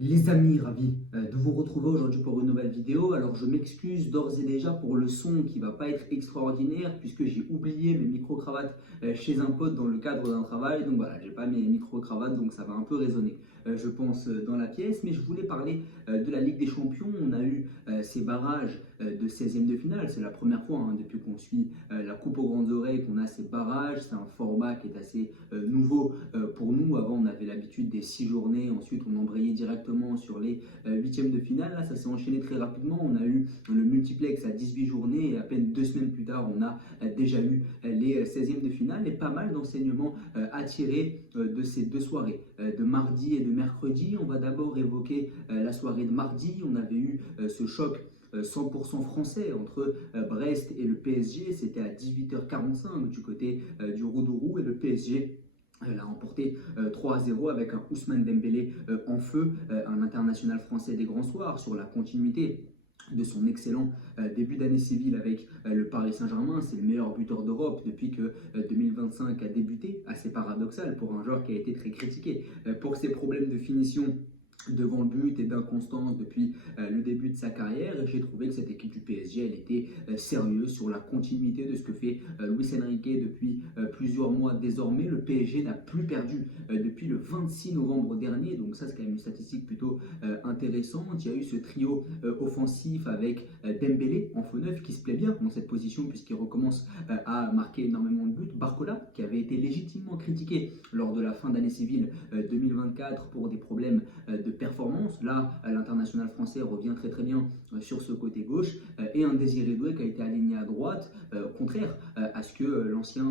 Les amis, ravi de vous retrouver aujourd'hui pour une nouvelle vidéo. Alors je m'excuse d'ores et déjà pour le son qui va pas être extraordinaire puisque j'ai oublié mes micro-cravates chez un pote dans le cadre d'un travail. Donc voilà, j'ai pas mes micro-cravates donc ça va un peu résonner je pense dans la pièce. Mais je voulais parler de la Ligue des Champions. On a eu ces barrages de 16e de finale. C'est la première fois depuis qu'on suit la Coupe aux grandes oreilles qu'on a ces barrages. C'est un format qui est assez nouveau pour nous. Avant on avait l'habitude des 6 journées, ensuite on embrayait directement sur les huitièmes de finale. Là, ça s'est enchaîné très rapidement. On a eu le multiplex à 18 journées et à peine 2 semaines plus tard, on a déjà eu les 16e de finale et pas mal d'enseignements à tirer de ces deux soirées, de mardi et de mercredi. On va d'abord évoquer la soirée de mardi. On avait eu ce choc 100% français entre Brest et le PSG. C'était à 18h45 du côté du Roudourou et le PSG l'a emporté 3-0 avec un Ousmane Dembélé en feu, un international français des grands soirs sur la continuité de son excellent début d'année civile avec le Paris Saint-Germain. C'est le meilleur buteur d'Europe depuis que 2025 a débuté. Assez paradoxal pour un joueur qui a été très critiqué pour ses problèmes de finition devant le but et d'inconstance depuis le début de sa carrière. Et j'ai trouvé que cette équipe du PSG, elle était sérieuse sur la continuité de ce que fait Luis Enrique depuis plusieurs mois désormais. Le PSG n'a plus perdu depuis le 26 novembre dernier, donc ça c'est quand même une statistique plutôt intéressante. Il y a eu ce trio offensif avec Dembélé en faux neuf qui se plaît bien dans cette position puisqu'il recommence à marquer énormément de buts. Barcola qui avait été légitimement critiqué lors de la fin d'année civile 2024 pour des problèmes de performance. Là, l'international français revient très très bien sur ce côté gauche et un Désiré Doué qui a été aligné à droite, contraire à ce que l'ancien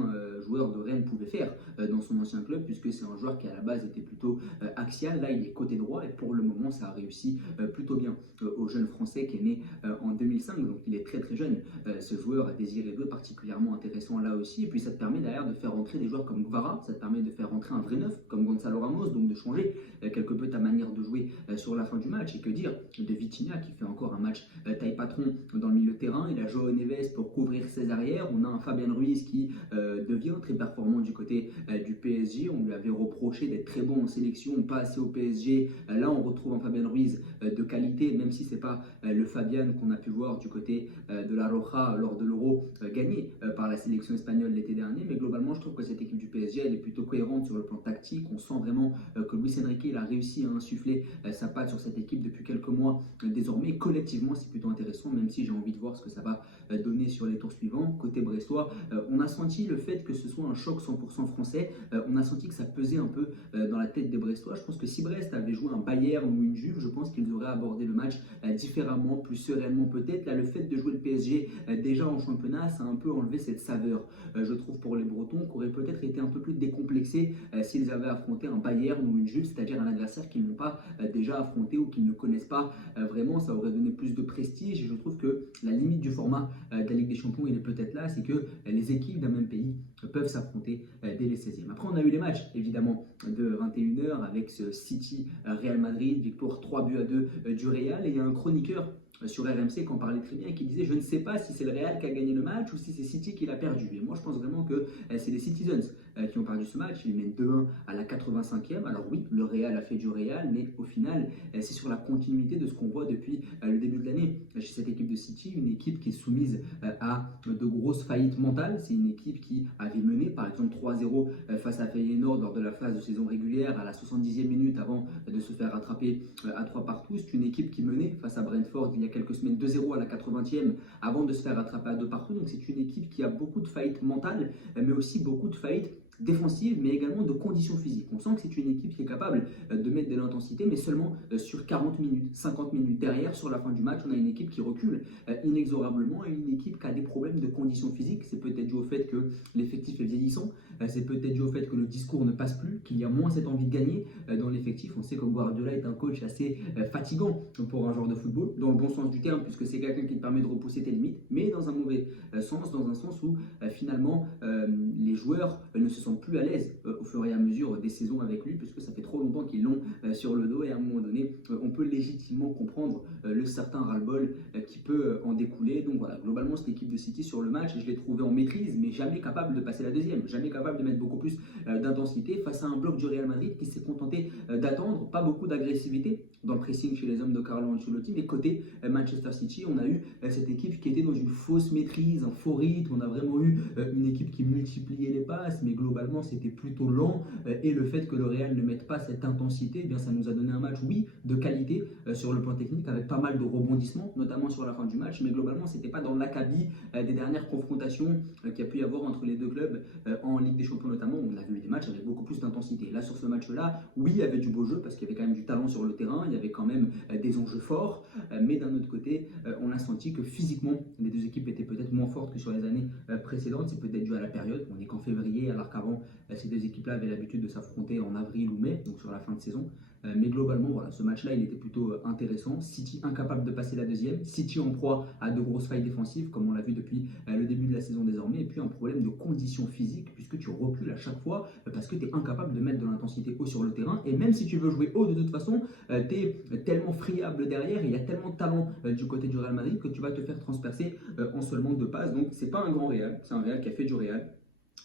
joueur de Rennes pouvait faire dans son ancien club, puisque c'est un joueur qui à la base était plutôt axial. Là, il est côté droit et pour le moment, ça a réussi plutôt bien au jeune français qui est né en 2005, donc il est très très jeune. Ce joueur Désiré Doué particulièrement intéressant là aussi, et puis ça te permet derrière de faire rentrer des joueurs comme Gvara, ça te permet de faire rentrer un vrai neuf comme Gonzalo Ramos, donc de changer quelque peu ta manière de jouer sur la fin du match. Et que dire de Vitinha qui fait encore un match taille patron dans le milieu de terrain. Il a Joao Neves pour couvrir ses arrières. On a un Fabien Ruiz qui devient très performant du côté du PSG. On lui avait reproché d'être très bon en sélection, pas assez au PSG. Là, on retrouve un Fabien Ruiz de qualité, même si c'est pas le Fabian qu'on a pu voir du côté de la Roja lors de l'Euro gagné par la sélection espagnole l'été dernier. Mais globalement, je trouve que cette équipe du PSG, elle est plutôt cohérente sur le plan tactique. On sent vraiment que Luis Enrique il a réussi à insuffler sa patte sur cette équipe depuis quelques mois. Désormais, collectivement, c'est plutôt intéressant, même si j'ai envie de voir ce que ça va donner sur les tours suivants. Côté brestois, on a senti le fait que ce soit un choc 100% français. On a senti que ça pesait un peu dans la tête des Brestois. Je pense que si Brest avait joué un Bayern ou une Juve, je pense qu'ils auraient abordé le match différemment, plus sereinement peut-être. Là, le fait de jouer le PSG déjà en championnat, ça a un peu enlevé cette saveur, je trouve, pour les Bretons, qui auraient peut-être été un peu plus décomplexés s'ils avaient affronté un Bayern ou une Juve, c'est-à-dire un adversaire qu'ils n'ont pas déjà affronté ou qu'ils ne connaissent pas vraiment. Ça aurait donné plus de prestige. Et je trouve que la limite du format de la Ligue des Champions, il est peut-être là, c'est que les équipes d'un même pays peuvent s'affronter dès les 16e. Après, on a eu les matchs, évidemment, de 21h avec ce City-Real Madrid, victoire 3-2 du Real. Et il y a un chroniqueur sur RMC qui en parlait très bien et qui disait je ne sais pas si c'est le Real qui a gagné le match ou si c'est City qui l'a perdu. Et moi je pense vraiment que c'est les Citizens qui ont perdu ce match. Ils mènent 2-1 à la 85e. Alors oui, le Real a fait du Real, mais au final c'est sur la continuité de ce qu'on voit depuis le début de l'année chez cette équipe de City, une équipe qui est soumise à de grosses faillites mentales. C'est une équipe qui avait mené par exemple 3-0 face à Feyenoord lors de la phase de saison régulière à la 70e minute avant de se faire rattraper à 3 partout. C'est une équipe qui menait face à Brentford il y a quelques semaines 2-0 à la 80e avant de se faire rattraper à 2 partout. Donc c'est une équipe qui a beaucoup de faillites mentales, mais aussi beaucoup de faillites défensive, mais également de conditions physiques. On sent que c'est une équipe qui est capable de mettre de l'intensité, mais seulement sur 40 minutes, 50 minutes. Derrière, sur la fin du match, on a une équipe qui recule inexorablement et une équipe qui a des problèmes de conditions physiques. C'est peut-être dû au fait que l'effectif est vieillissant, c'est peut-être dû au fait que le discours ne passe plus, qu'il y a moins cette envie de gagner dans l'effectif. On sait que Guardiola est un coach assez fatigant pour un joueur de football, dans le bon sens du terme, puisque c'est quelqu'un qui te permet de repousser tes limites, mais dans un mauvais sens, dans un sens où finalement les joueurs ne se sentent plus à l'aise au fur et à mesure des saisons avec lui, puisque ça fait trop longtemps qu'ils l'ont sur le dos et à un moment donné, on peut légitimement comprendre le certain ras-le-bol qui peut en découler. Donc voilà, globalement, cette équipe de City sur le match, je l'ai trouvé en maîtrise, mais jamais capable de passer la deuxième, jamais capable de mettre beaucoup plus d'intensité face à un bloc du Real Madrid qui s'est contenté d'attendre, pas beaucoup d'agressivité dans le pressing chez les hommes de Carlo Ancelotti, mais côté Manchester City, on a eu cette équipe qui était dans une fausse maîtrise, un faux rythme. On a vraiment eu une équipe qui multipliait les passes, mais globalement c'était plutôt lent. Et le fait que le Real ne mette pas cette intensité, eh bien, ça nous a donné un match, oui, de qualité sur le plan technique, avec pas mal de rebondissements, notamment sur la fin du match, mais globalement c'était pas dans l'acabit des dernières confrontations qu'il y a pu y avoir entre les deux clubs en Ligue des Champions notamment. On a vu des matchs avec beaucoup plus d'intensité. Là, sur ce match-là, oui, il y avait du beau jeu parce qu'il y avait quand même du talent sur le terrain, il y avait quand même des enjeux forts, mais d'un autre côté, on a senti que physiquement, les deux équipes étaient peut-être moins fortes que sur les années précédentes. C'est peut-être dû à la période. On n'est qu'en février, alors qu'avant, ces deux équipes-là avaient l'habitude de s'affronter en avril ou mai, donc sur la fin de saison. Mais globalement, voilà, ce match-là, il était plutôt intéressant. City incapable de passer la deuxième. City en proie à de grosses failles défensives, comme on l'a vu depuis le début de la saison désormais. Et puis un problème de condition physique, puisque tu recules à chaque fois parce que tu es incapable de mettre de l'intensité haut sur le terrain. Et même si tu veux jouer haut, de toute façon, tu es tellement friable derrière, et il y a tellement de talent du côté du Real Madrid que tu vas te faire transpercer en seulement 2 passes. Donc c'est pas un grand Real, c'est un Real qui a fait du Real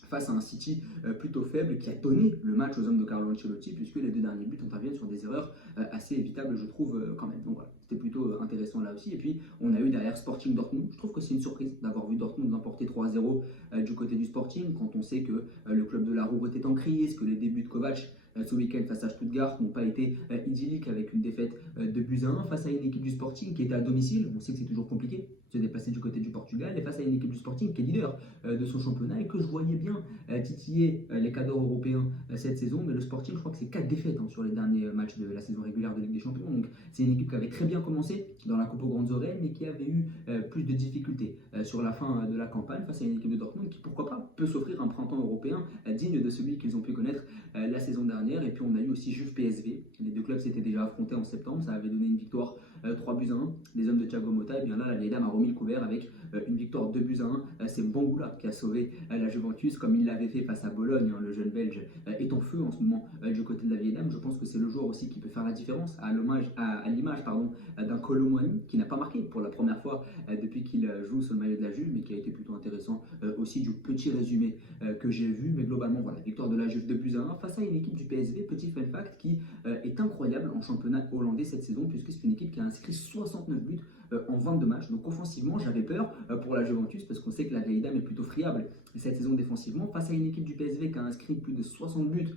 face à un City plutôt faible qui a donné le match aux hommes de Carlo Ancelotti, puisque les 2 derniers buts interviennent sur des erreurs assez évitables, je trouve, quand même. Donc voilà, c'était plutôt intéressant là aussi. Et puis on a eu derrière Sporting Dortmund. Je trouve que c'est une surprise d'avoir vu Dortmund l'emporter 3-0 du côté du Sporting, quand on sait que le club de la Roure était en crise, que les débuts de Kovac ce week-end face à Stuttgart n'ont pas été idylliques, avec une défaite de buts à 1 face à une équipe du Sporting qui était à domicile. On sait que c'est toujours compliqué de se déplacer du côté du Portugal, et face à une équipe du Sporting qui est leader de son championnat et que je voyais bien titiller les cadors européens cette saison. Mais le Sporting, je crois que c'est 4 défaites sur les derniers matchs de la saison régulière de Ligue des Champions. Donc c'est une équipe qui avait très bien commencé dans la Coupe aux grandes oreilles, mais qui avait eu plus de difficultés sur la fin de la campagne face à une équipe de Dortmund qui, pourquoi pas, peut s'offrir un printemps européen digne de celui qu'ils ont pu connaître la saison dernière. Et puis on a eu aussi Juve PSV. Les deux clubs s'étaient déjà affrontés en septembre. Ça avait donné une victoire 3 buts à 1 des hommes de Thiago Motta. Et bien là, la vieille dame a remis le couvert avec une victoire 2 buts à 1. C'est Bangula qui a sauvé la Juventus, comme il l'avait fait face à Bologne. Le jeune Belge est en feu en ce moment du côté de la vieille dame. Je pense que c'est le joueur aussi qui peut faire la différence, à l'image d'un Kolo Muani qui n'a pas marqué pour la première fois depuis qu'il joue sur le maillot de la Juve, mais qui a été plutôt intéressant aussi du petit résumé que j'ai vu. Mais globalement, voilà, victoire de la Juve 2 buts à 1 face à une équipe du PSV, petit fun fact, qui est incroyable en championnat hollandais cette saison, puisque c'est une équipe qui a inscrit 69 buts en 22 matchs. Donc offensivement, j'avais peur pour la Juventus, parce qu'on sait que la vieille dame est plutôt friable cette saison défensivement. Face à une équipe du PSV qui a inscrit plus de 60 buts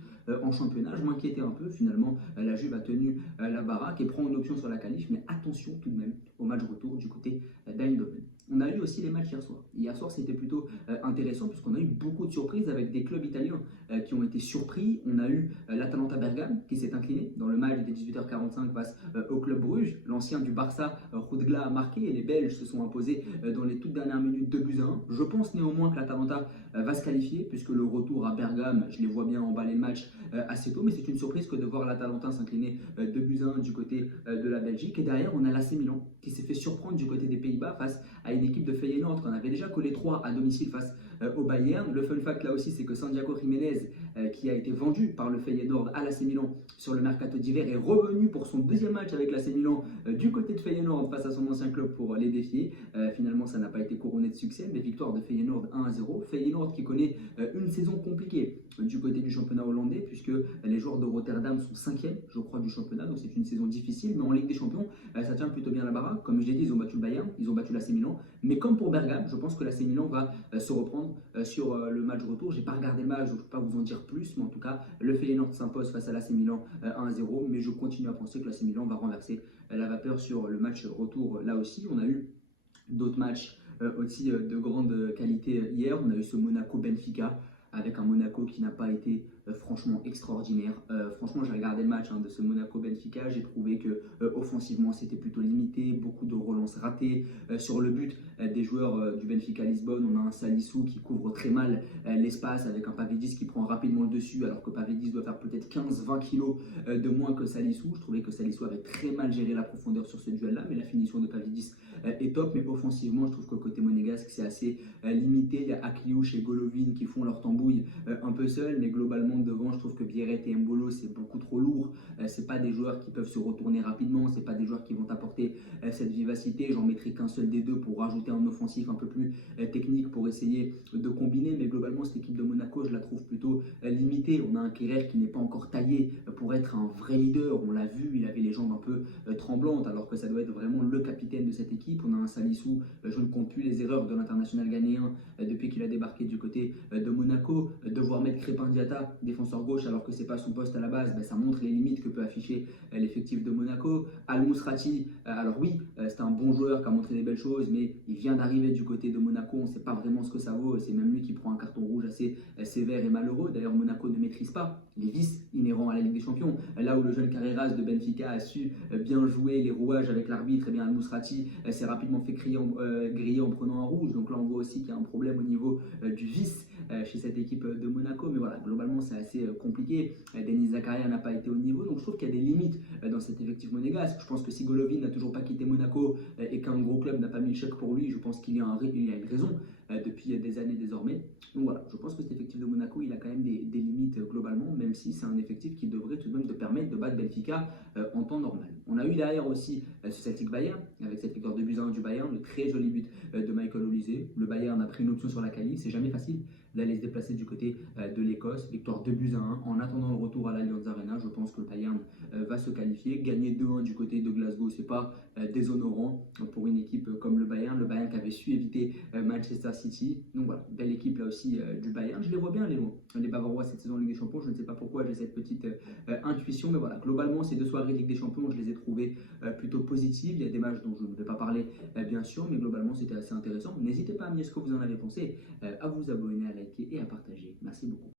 en championnat, je m'inquiétais un peu. Finalement, la Juve a tenu la baraque et prend une option sur la qualif, mais attention tout de même au match retour du côté d'Eindhoven. On a eu aussi les matchs hier soir. Hier soir, c'était plutôt intéressant, puisqu'on a eu beaucoup de surprises avec des clubs italiens qui ont été surpris. On a eu l'Atalanta Bergame qui s'est incliné dans le match des 18h45 face au club Bruges. L'ancien du Barça, Rudgla, a marqué, et les Belges se sont imposés dans les toutes dernières minutes 2 buts à 1. Je pense néanmoins que l'Atalanta va se qualifier, puisque le retour à Bergame, je les vois bien emballer le match assez tôt, mais c'est une surprise que de voir l'Atalanta s'incliner 2 buts à 1 du côté de la Belgique. Et derrière, on a l'AC Milan qui s'est fait surprendre du côté des Pays-Bas face à une équipe de Feyenoord qu'on avait déjà collé 3 à domicile face au Bayern. Le fun fact là aussi, c'est que Santiago Jiménez, qui a été vendu par le Feyenoord à l'AC Milan sur le mercato d'hiver, est revenu pour son deuxième match avec l'AC Milan du côté de Feyenoord face à son ancien club pour les défier. Finalement, ça n'a pas été couronné de succès, mais victoire de Feyenoord 1-0. Feyenoord qui connaît une saison compliquée du côté du championnat hollandais, puisque les joueurs de Rotterdam sont 5e, je crois, du championnat, donc c'est une saison difficile. Mais en Ligue des Champions, ça tient plutôt bien la baraque. Comme je l'ai dit, ils ont battu le Bayern, ils ont battu l'AC Milan, mais comme pour Bergame, je pense que l'AC Milan va se reprendre sur le match retour. J'ai pas regardé le match, donc je ne peux pas vous en dire plus, mais en tout cas, le Feyenoord s'impose face à l'AC Milan 1-0, mais je continue à penser que l'AC Milan va renverser la vapeur sur le match retour là aussi. On a eu d'autres matchs aussi de grande qualité hier. On a eu ce Monaco-Benfica, avec un Monaco qui n'a pas été franchement extraordinaire. Franchement, j'ai regardé le match de ce Monaco-Benfica, j'ai trouvé que offensivement c'était plutôt limité, beaucoup de relances ratées sur le but des joueurs du Benfica Lisbonne. On a un Salissou qui couvre très mal l'espace, avec un Pavlidis qui prend rapidement le dessus, alors que Pavlidis doit faire peut-être 15-20 kilos de moins que Salissou. Je trouvais que Salissou avait très mal géré la profondeur sur ce duel-là, mais la finition de Pavlidis est top. Mais offensivement, je trouve que côté monégasque, c'est assez limité. Il y a Akliouche et Golovin qui font leur tambouille un peu seuls, mais globalement, monte devant, je trouve que Biarrette et Mbolo, c'est beaucoup trop lourd. C'est pas des joueurs qui peuvent se retourner rapidement, c'est pas des joueurs qui vont apporter cette vivacité. J'en mettrai qu'un seul des deux pour rajouter un offensif un peu plus technique pour essayer de combiner. Mais globalement, cette équipe de Monaco, je la trouve plutôt limitée. On a un Kerrer qui n'est pas encore taillé pour être un vrai leader. On l'a vu, il avait les jambes un peu tremblantes, alors que ça doit être vraiment le capitaine de cette équipe. On a un Salissou, je ne compte plus les erreurs de l'international ghanéen depuis qu'il a débarqué du côté de Monaco. Devoir mettre Crépin Diatta, défenseur gauche, alors que c'est pas son poste à la base, ça montre les limites que peut afficher l'effectif de Monaco. Al Mousrati, alors oui, c'est un bon joueur qui a montré des belles choses, mais il vient d'arriver du côté de Monaco, on ne sait pas vraiment ce que ça vaut. C'est même lui qui prend un carton rouge assez sévère et malheureux. D'ailleurs, Monaco ne maîtrise pas les vices inhérents à la Ligue des Champions. Là où le jeune Carreras de Benfica a su bien jouer les rouages avec l'arbitre, et bien Al Mousrati s'est rapidement fait griller en prenant un rouge. Donc là, on voit aussi qu'il y a un problème au niveau du vice chez cette équipe de Monaco. Mais voilà, globalement, c'est assez compliqué. Denis Zakaria n'a pas été au niveau. Donc je trouve qu'il y a des limites dans cet effectif monégasque. Je pense que si Golovin n'a toujours pas quitté Monaco et qu'un gros club n'a pas mis le chèque pour lui, je pense qu'il y a une raison depuis des années désormais. Donc voilà, je pense que cet effectif de Monaco, il a quand même des limites globalement, même si c'est un effectif qui devrait tout de même te permettre de battre Benfica en temps normal. On a eu derrière aussi ce Celtic Bayern, avec cette victoire de 2-1 du Bayern, le très joli but de Michael Olise. Le Bayern a pris une option sur la qualif, c'est jamais facile d'aller se déplacer du côté de l'Écosse. Victoire 2-1. En attendant le retour à l'Allianz Arena, je pense que le Bayern va se qualifier. Gagner 2-1 du côté de Glasgow, c'est pas déshonorant pour une équipe comme le Bayern qui avait su éviter Manchester City. Donc voilà, belle équipe là aussi du Bayern. Je les vois bien les Bavarois cette saison en Ligue des Champions. Je ne sais pas pourquoi j'ai cette petite intuition, mais voilà, globalement ces deux soirées de Ligue des Champions, je les ai trouvées plutôt positives. Il y a des matchs dont je ne vais pas parler bien sûr, mais globalement c'était assez intéressant. N'hésitez pas à me dire ce que vous en avez pensé, à vous abonner, à liker et à partager. Merci beaucoup.